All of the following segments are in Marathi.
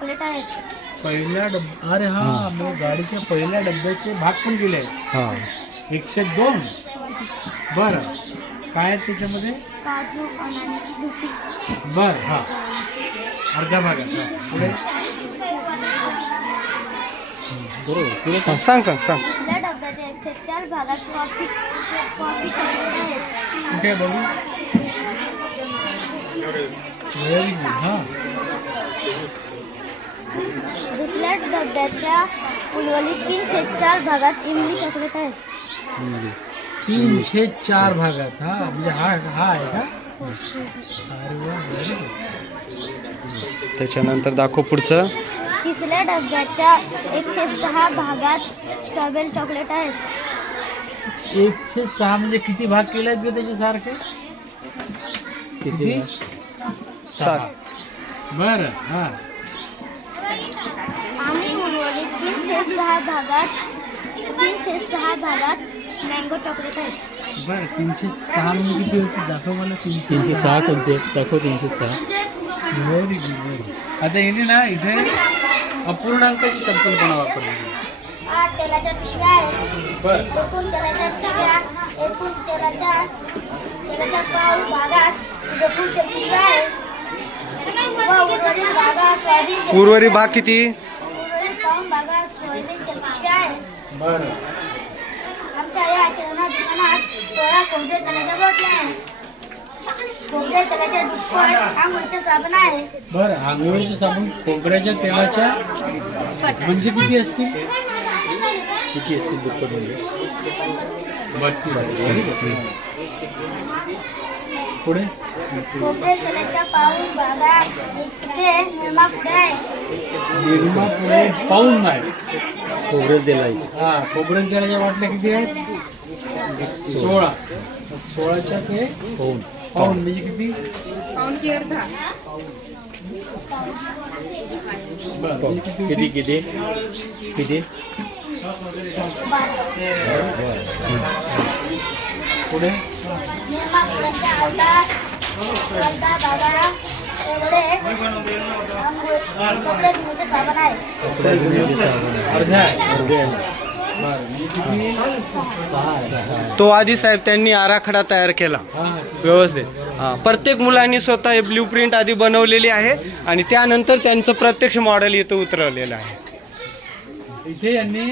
चॉकलेट आहेत. पहिल्या डब्या, अरे हा मग गाडीच्या पहिल्या डब्याचे भाग पण दिले आहेत. हां 102. बरं, काय आहेत त्याच्यामध्ये? काजू आणि झुकी. बरं, हा अर्ध्या भागात. हा पुढे बरोबर, पुढे सांग सांग सांग सांग. दुसऱ्या डब्याच्या 104 भागात कॉफी चॉकलेट आहेत. कुठे बघू? Very good. हां दुसऱ्या डब्याच्या उर्वरित 3/4 भागात इमली चॉकलेट आहेत. 3/4 भागात. हा म्हणजे हा हा आहे का? अरे वा, व्हेरी गुड. त्याच्यानंतर दाखव पुढचं. तिसऱ्या डब्याच्या 1/6 भागात स्ट्रॉबेरी चॉकलेट आहेत. 1/6 म्हणजे किती भाग केले आहेत त्याचे सारखे? किती? 6. बरं, हा आणि उर्वरित 3/6 भागात मँगो चॉकलेट आहेत. बरं. 306 म्हणजे किती होती? दाखव मला. 306 कोणते दाखव. 306. Very good, very good. आता येणे ना इथे अपूर्णांकाची संकल्पना वापरली. 8 तेलाच्या पिशव्या आहेत. बरं, एकूण तेलाच्या पिशव्या, एकूण तेलाच्या पाव भागात एकूण तेल पिशव्या आहेत. व उर्वरित भागात सोयाबीन तेल. उर्वरित भाग किती? उर्वरित पाऊण भागात सोयाबीन तेल पिशव्या आहेत. बरं. आमच्या या किराणा दुकानात 16 खोबरे तेलाच्या बाटल्या आहेत. खोबरे तेलाच्या दुप्पट आंघोळीचे साबण आहे. बरं, आंघोळीचे साबण खोबऱ्याच्या तेलाच्या म्हणजे किती असतील? किती असतील दुप्पट म्हणजे? 32. पुढे खोबरे तेलाच्या पाऊण भागात इतके निरमा पुढे आहे. निरमा पुढे पाऊण नाही. खोबरेल तेलायचे. हा, खोबऱ्याच्या तेलाच्या बाटल्या किती आहेत? 16. 16च्या ते पाऊण म्हणजे किती? बरं, म्हणजे किती किती किती? पुढे निरमा पुढ्याच्या अर्धा भागात एवढे कपडे धुण्याचे साबण आहे. अर्ध्या आहे. बरं, म्हणजे किती? 6. तो आधी साहेब त्यांनी आराखडा तयार केला हा हा. व्यवस्थित. हां प्रत्येक मुलांनी स्वतः हे ब्ल्यू प्रिंट आधी बनवलेली आहे आणि त्यानंतर त्यांचं प्रत्यक्ष मॉडेल इथं उतरवलेलं आहे. इथे यांनी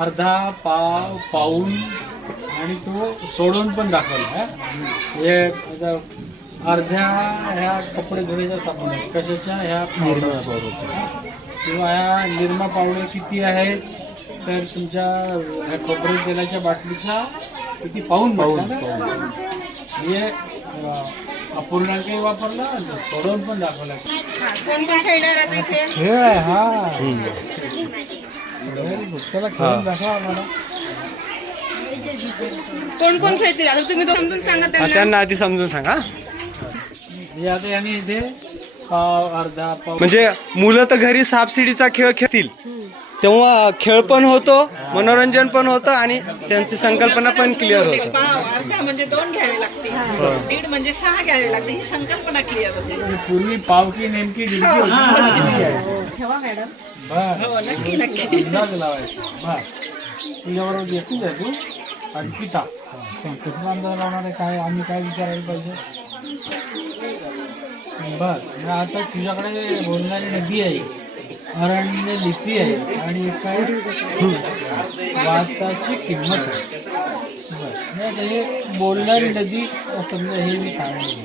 अर्धा पाव पाऊण आणि तो सोडून पण दाखवला. हे आता अर्ध्या ह्या कपडे धुण्याच्या साबण आहेत. कशाच्या? ह्या निरमा पावडरच्या. किंवा ह्या निरमा पावडर किती आहेत? तर तुमच्या ह्या खोबरे तेलाच्या बाटलीचा किती? पाऊण. हे अपूर्णांकही वापरला आणि सोडून पण दाखवला. खेळ आहे हा. चला खेळून दाखवा मला. कोण कोण खेळतील आता तुम्ही समजून सांगा त्यांना. त्यांना आधी समजून सांगा. हे आता यांनी इथे पाव अर्धा पाव म्हणजे मुलं तर घरी सापशिडीचा खेळ खेळतील तेव्हा खेळ पण होतो, मनोरंजन पण होतं आणि त्यांची संकल्पना पण क्लिअर होतं. पाव अर्धा म्हणजे 2 घ्यावे लागते, 1.5 म्हणजे 6 घ्यावे लागते. ही संकल्पना क्लिअर होते. पूर्वी पाव की नेमकी डिलकी होती. ठेवा मॅडम. बरं, नक्की नक्की. अंदाज लावायचा. बरं, तुझ्याबरोबर येतील आहे तू अंकिता. कसला अंदाज लावणार आहे? काय आम्ही काय विचारायला पाहिजे? बरं, आता तुझ्याकडे बोलणारी नदी आहे, अरण्य लिपी आहे आणि एक काय वासाची किंमत आहे. बरं, हे बोलणारी नदी समजा हे मी सांगितलं.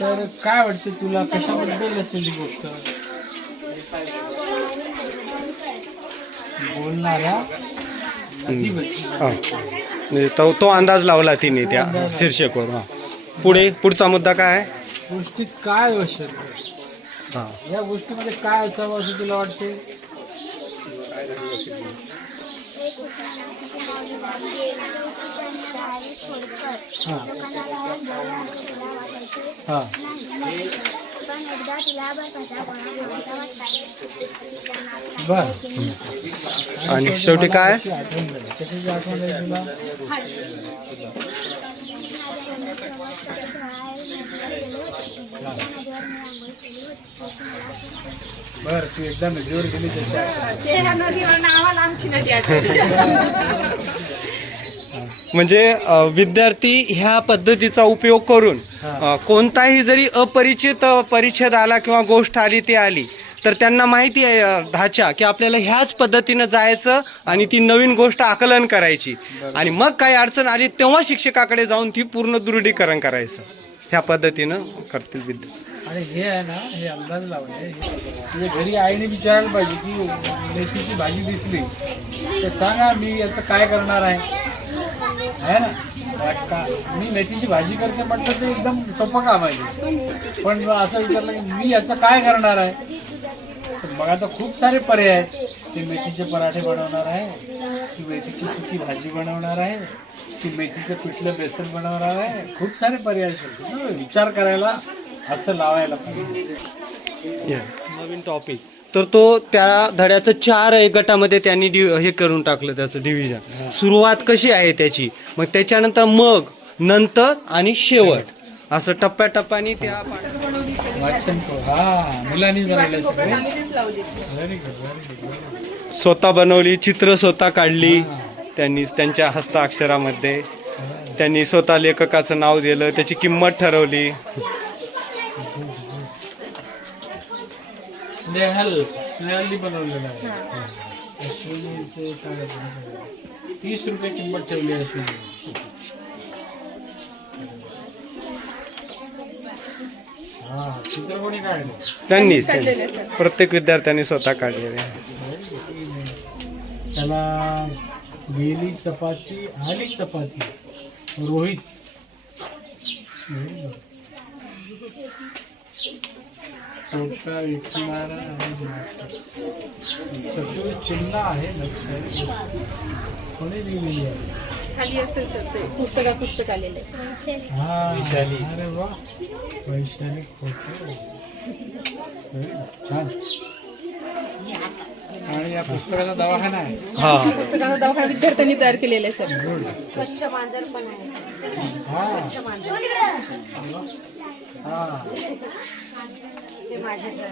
तर काय वाटतं तुला? कशाबद्दल असेल ही गोष्ट? बोलणाऱ्या नदीबद्दल. हां म्हणजे तो अंदाज लावला तिने त्या शीर्षकवर. हां पुढचा मुद्दा काय आहे? गोष्टीत काय आवश्यक? हां या गोष्टीमध्ये काय असावं असं तुला वाटते? हां हां बर. आणि शेवटी काय? आठवण झाली. कशाची आठवण झाली तुला? बर तू एकदा नदीवर गेली त्याच्या ते ह्या नदीवर नावाला आमची नदी आठवली. म्हणजे विद्यार्थी ह्या पद्धतीचा उपयोग करून कोणताही जरी अपरिचित परिच्छेद आला किंवा गोष्ट आली ती आली तर त्यांना माहिती आहे ढाचा की आपल्याला ह्याच पद्धतीनं जायचं आणि ती नवीन गोष्ट आकलन करायची आणि मग काही अडचण आली तेव्हा शिक्षकाकडे जाऊन ती पूर्ण दृढीकरण करायचं. ह्या पद्धतीनं करतील विद्यार्थी. आणि हे आहे ना हे अंदाज लावणे म्हणजे घरी आईने विचारायला पाहिजे की मेथीची भाजी दिसली तर सांगा मी याचं काय करणार आहे ना. का मी मेथीची भाजी करते म्हटलं तर एकदम सोपं काम आहे पण असं विचारलं की मी याचं काय करणार आहे तर मग आता खूप सारे पर्याय आहेत. ते मेथीचे पराठे बनवणार आहे की मेथीची सुकी भाजी बनवणार आहे की मेथीचं पिठलं बेसन बनवणार आहे. खूप सारे पर्याय आहेत ना, विचार करायला असं लावायला पाहिजे. नवीन टॉपिक तर तो त्या धड्याचं 4 गटामध्ये त्यांनी हे करून टाकलं त्याचं डिव्हिजन. सुरुवात कशी आहे त्याची, मग त्याच्यानंतर मग नंतर आणि शेवट असं टप्प्याटप्प्याने त्या वाचन मुलांनी वाचन कोपऱ्यात आम्ही तेच लावली. Very good. स्वतः बनवली, चित्र स्वतः काढली त्यांनी त्यांच्या हस्ताक्षरामध्ये. त्यांनी स्वतः लेखकाचं नाव दिलं, त्याची किंमत ठरवली. स्नेहलनी बनवलेलं आहे. अश्विनीचे 30 रुपये किंमत ठेवली आहे अश्विनी. हा चित्र कोणी काढलं त्यांनीच प्रत्येक विद्यार्थ्यांनी स्वतः काढलेले. त्याला गेली चपाती आली चपाती रोहित. चौथा विकणारा चतुर चिन्ह आहे लक्षात कोणी लिहिलेली आहे. खाली असेल सर ते पुस्तक आलेले. हा अरे वा वैशाली खोटे छान. आणि या पुस्तकाचा दवाखाना आहे. हा पुस्तकाचा दवाखाना विद्यार्थ्यांनी तयार केलेला आहे सर. स्वच्छ मांजर पण आहे. हा स्वच्छ मांजर हा ते माझे घर.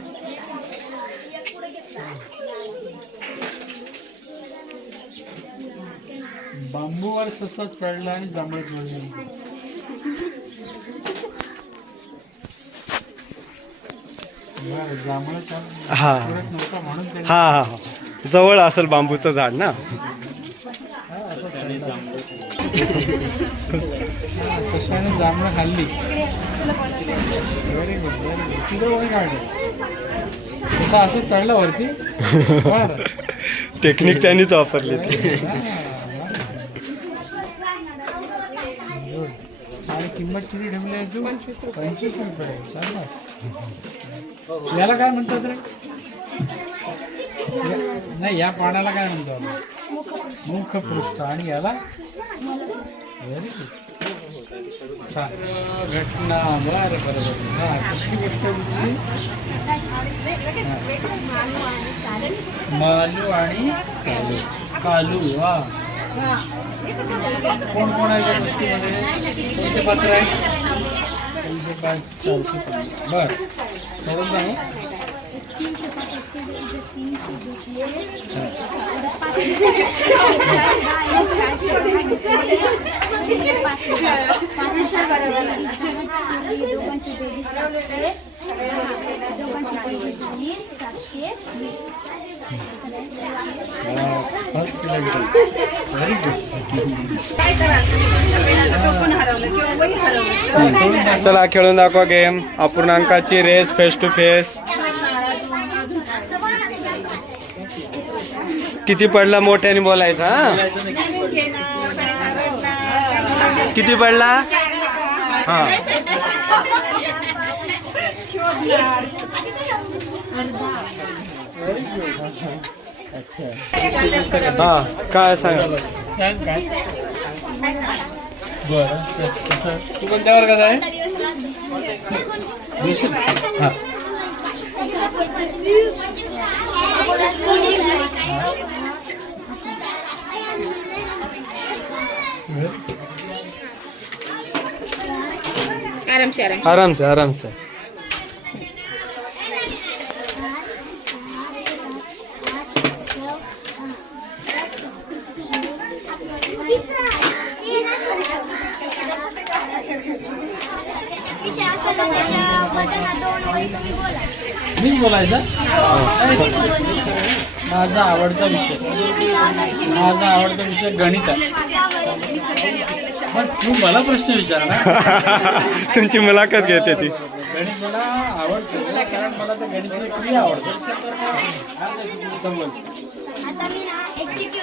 बांबूवर ससा चढला आणि जांभळं चढले. जांभळं चढ हा नव्हता म्हणून त्यांनी हा हा हा. जवळ असेल बांबूचं झाड ना. सशाने जांभळं खाल्ली. Very good very good. चित्र कोणी काढलं तसं असं चढलं वरती. बरं टेक्निक त्यांनीच वापरली ती. आणि किंमत किती ठेवली आहे तू? 25 रुपये. चांगला. याला काय म्हणतात रे? नाही या पाण्याला काय म्हणतो आपण? मुखपृष्ठ. आणि याला व्हेरी गुड छान. घटना बरं बरोबर. हा कुठली गोष्ट तुझी? मालू आणि कालू. वा कोण कोण आहे त्या गोष्टीमध्ये? कोणते पात्र आहे? 305 405. बरं सोडून जाऊ. Very good. चला खेळून दाखवा गेम. अपूर्णांकाची रेस फेस टू फेस. किती पडला मोठ्याने बोलायचं. हा किती पडला. हा हा काय सांगा. बरं तसं तू कोणत्या वर्गात आहे? हां आराम से आराम से आराम से. इंग्लिश बोलायचं. माझा आवडता विषय गणित आहे. पण तू मला प्रश्न विचार ना. तुमची मुलाखत घेते ती. गणित मला आवडतं कारण मला तर गणिताची क्रिया आवडते. आता मी ना एक चिठ्ठी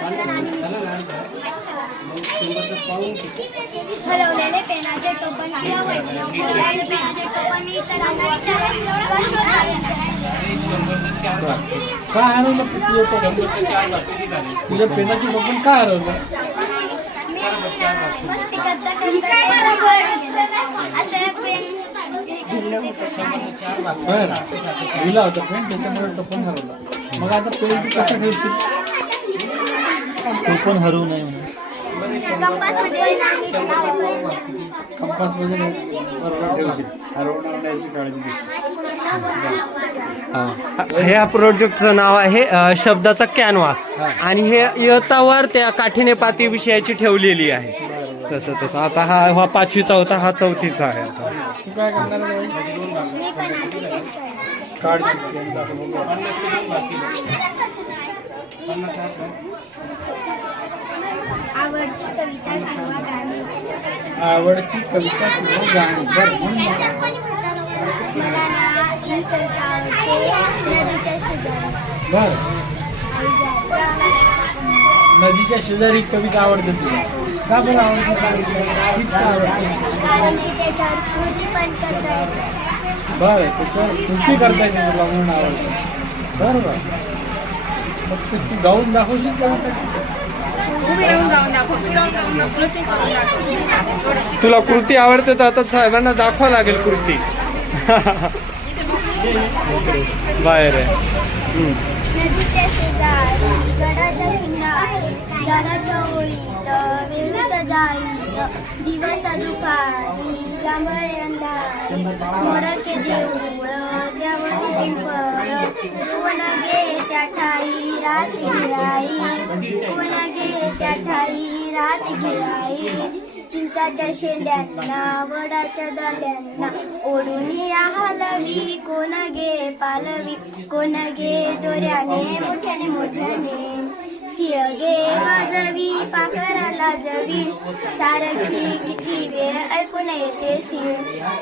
हलवलेले पेनाचे टोपण किंवा हलवलेले पेनाचे टोपण मी इतरांना विचारेन एवढा शोध काढायचा. का हरवलं तुझ्या पेनाची टोपण का हरवलं? मस्ती करता करता असं पेन बरं दिला होता पेन त्याच्यामुळे टोपण हरवलं. मग आता पेन तू कसं ठेवशील? टोपण हरवू नये म्हणून. कंपासमध्ये बरोबर ठेवशील. हरवणार नाही याची काळजी घेशील. ह्या प्रोजेक्टचं नाव आहे शब्दाचा कॅनव्हास. आणि हे इयत्तावर त्या काठीने पाती विषयाची ठेवलेली आहे. तसं आता हा 5वीचा होता, हा 4थीचा आहे. आता तू काय करणार आहे? काढ चिठ्ठी आणि दाखव. आवडती कविता किंवा गाणी. बरं म्हणून बरं नदीच्या शेजारी कविता आवडते तुला. का बरं आवडते? हीच का आवडते? बरं त्याच्यावर कृती करता येते तुला म्हणून आवडतं. बरोबर. मग तू गाऊन दाखवशील का? तुला कृती आवडते तर आता साहेबांना दाखवा लागेल कृती. बाहेर आहे. नदीच्या शेजारी गडाच्या किनारी झाडाच्या ओळीत वेळूच्या जाळीत दिवस दुपारी जांभळे अंधार मोडके देऊळ त्यावरी पिंपळ कोण गे त्या ठाई रात गिराई कोण गे त्या ठाई रात गिराई चिंचाच्या शेंड्यांना वडाच्या दांड्यांना ओढून या हलवी कोण गे पालवी कोण गे जोऱ्याने मोठ्याने मोठ्याने शिळ गे वाजवी पाखराला जवी सारखी किती वेळ ऐकून येते शिळ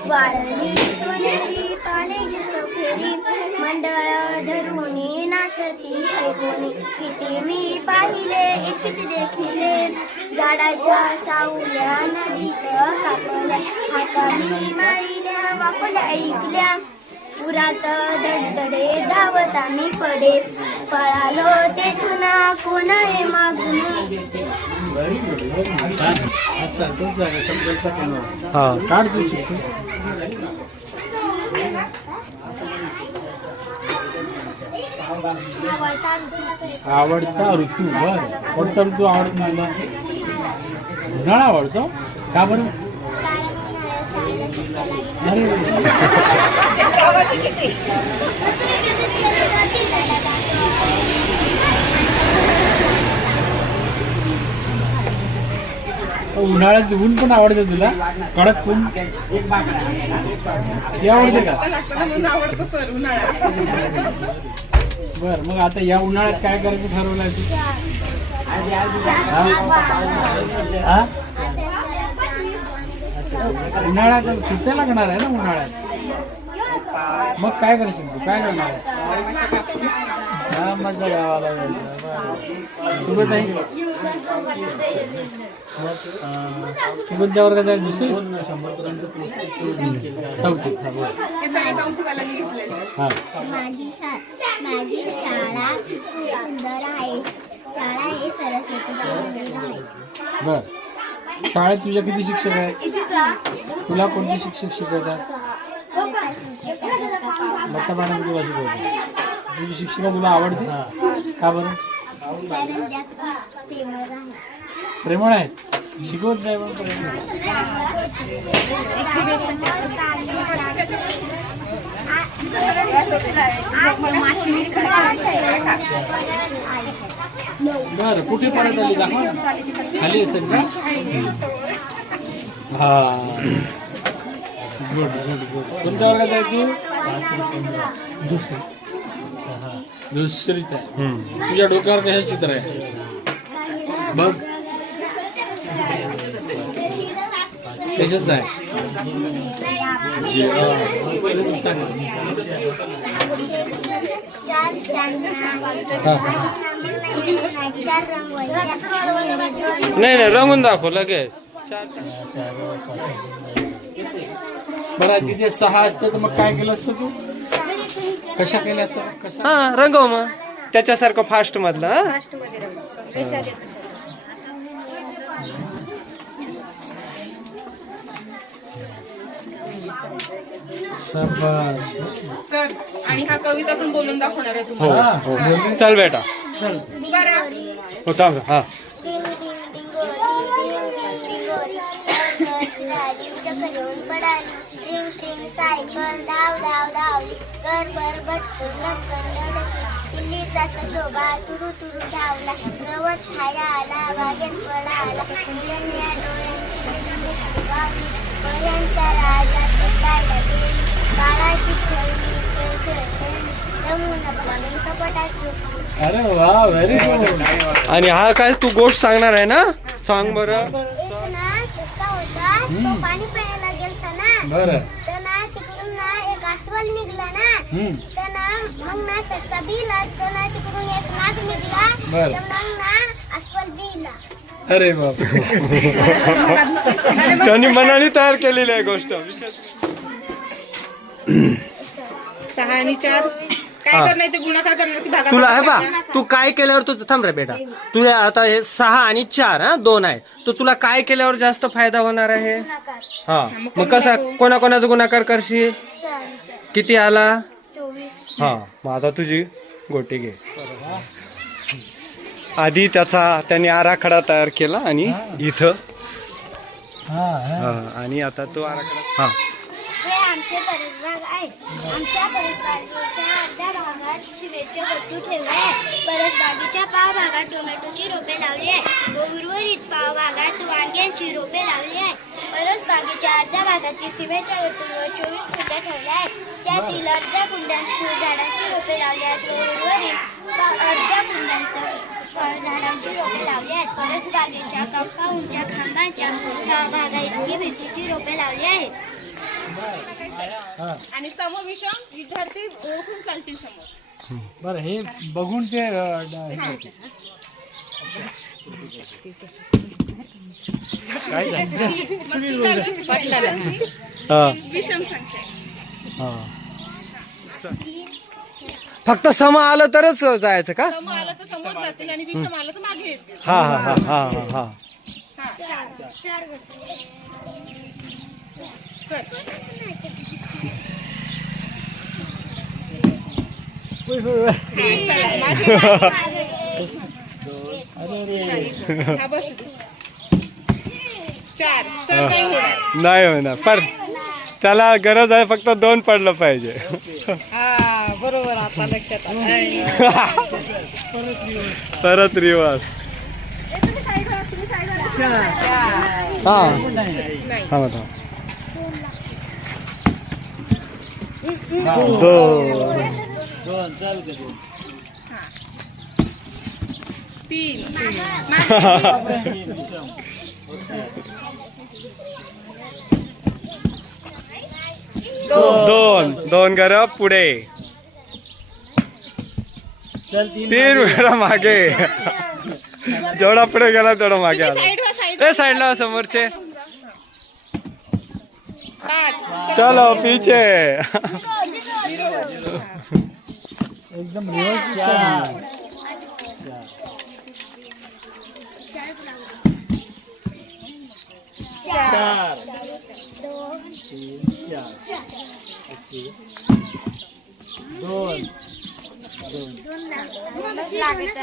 वाळली सोनेरी पाने घेतो फेरी मंडळ धरून नाचती ऐकून किती मी पाहिले इतकेच देखिले झाडाच्या सावल्या नदीत कापल्या हाता मी मारिल्या वापल्या ऐकल्या पुरात दडदडे धावत आम्ही पडे पळालो तेथून कोण आहे मागून. असं तोच आहे शब्दाचा कॅनव्हास. हा काढ तू चिठ्ठी. आवडता ऋतू. बर कोणता ऋतू आवडत मला? उन्हाळा आवडतो. का बरं? अरे उन्हाळ्यात ऊन पण आवडते तुला? कडक ऊन हे आवडते का? बर मग आता या उन्हाळ्यात काय करायचं ठरवलंय तू? हा? उन्हाळ्यात सुट्ट्या लागणार आहे ना उन्हाळ्यात. मग काय करशील तू? काय करणार आहे? हा मजा गावाला जायचं. तू नाही तू कोणत्या वर्गात आहे? दुसरी 100पर्यंत 4थी. हा माझी शाळा सुंदर आहे. शाळा हे सरस्वतीचे मंदिर आहे. बर शाळेत तुझ्या किती शिक्षक आहेत? तुला कोणते शिक्षक शिकवतात? लता मॅडम तुला शिकवतात. तुझी शिक्षिका तुला आवडते? का बरं? प्रेमळ आहेत. शिकवत नाही पण प्रेमळ. बरं कुठे परत आली दाखवा. खाली असेल का? हा गुड गुड गुड. कोणत्या वर्गात आहे तू? दुसरी. दुसरीत आहे. तुझ्या डोक्यावर कशा चित्र आहे बघ, कशाच आहे सांग. चार रंगवायच्या. नाही नाही रंगून दाखव लगेच. बरं तिथे 6 असतं तर मग काय केलं असतं तू, कशा केल्या असतं कशा. हा रंगव मग त्याच्यासारखं फास्ट मधलं. हा सर आणि हा कविता पण बोलून दाखवणार आहे तुम्हाला. हो चल बेटा चल. उभा राहा. हो थांब हा. सायकल धाव धाव धावली कर बर किल्लीचा शोभा तुरु तुरु धावला गवत खायला आला बागेत फळा आला मुलांच्या डोळ्यांची पर्यांच्या राजात गायला गेली बाळाची खेळणी नमुना पाणी कपटात अरे वा व्हेरी गुड. आणि हा काय तू गोष्ट सांगणार आहे ना, सांग बरं. एक ना ससा होता तो पाणी प्यायला गेलता ना, बरं. तर ना तिकडून ना एक अस्वल निघला ना, तर ना मग ना ससा बिला, तर ना तिकडून एक नाग निघला, बरं. तर मग ना अस्वल बिला. अरे बाप. त्यांनी मनाने तयार केलेली आहे गोष्ट. 6 आणि 4 काय करणार ते गुणाकार करणार की भागाकार तुला आहे बा करणार? तू काय केल्यावर तुझं थांब रे बेटा. तुला आता हे 6 आणि 4 हा 2 आहे, तर तुला काय केल्यावर जास्त फायदा होणार आहे. हा मग कसा कोणाकोणाचा गुणाकार करशील, किती आला. 24. हा मग आता तुझी गोटी घे. आधी त्यांनी आराखडा तयार केला आणि इथं आणि आता तो आराखडा. हा हे आमचे परसबाग आहे. आमच्या परसबागेच्या अर्ध्या भागात शिवेचे गट्टू ठेवले आहे. परसबागेच्या पाव भागात टोमॅटोची रोपे लावली आहे व उर्वरित पाव भागात वांग्यांची रोपे लावली आहे. परसबागेच्या अर्ध्या भागातील सिमेंटच्या गट्टूवर 24 कुंड्या ठेवल्या आहेत. त्यातील अर्ध्या कुंड्यात झाडांची रोपे लावली आहेत व उर्वरित अर्ध्या कुंड्यात झाडांची रोपे लावली आहेत. परसबागेच्या कंपाऊंडच्या खांबाच्या भागा इतकी मिरचीची रोपे लावली आहेत. आणि समविषम विद्यार्थी ओळखून चालतील समोर. बरं हे बघून ते हे करते. काय झालं? मग ती चालूच पाहिजे. हा विषम संख्या. फक्त सम आलं तरच जायचं का. सम आलं तर समोर जातील आणि विषम आलं तर मागे येतील. हा हा हा हा हा हा चार गट्टू. सर हा, चला, मागे. हा, बस. 4 सर नाही होणार. नाही होणार पर त्याला गरज आहे फक्त 2 पडलं पाहिजे. हा बरोबर आता लक्षात आलं. परत रिवर्स. तुम्ही साईड व्हा, तुम्ही साईड व्हा. हा नाही. थांबा थांबा. 3 दोन घर पुढे, 3 वेळा मागे. जेवढा पुढे गेला तेवढा मागे आला. साईड व्हा, साईड ए साईडला समोरचे. 5 चलो पीछे. एकदम रिवर्स. 2 लागत.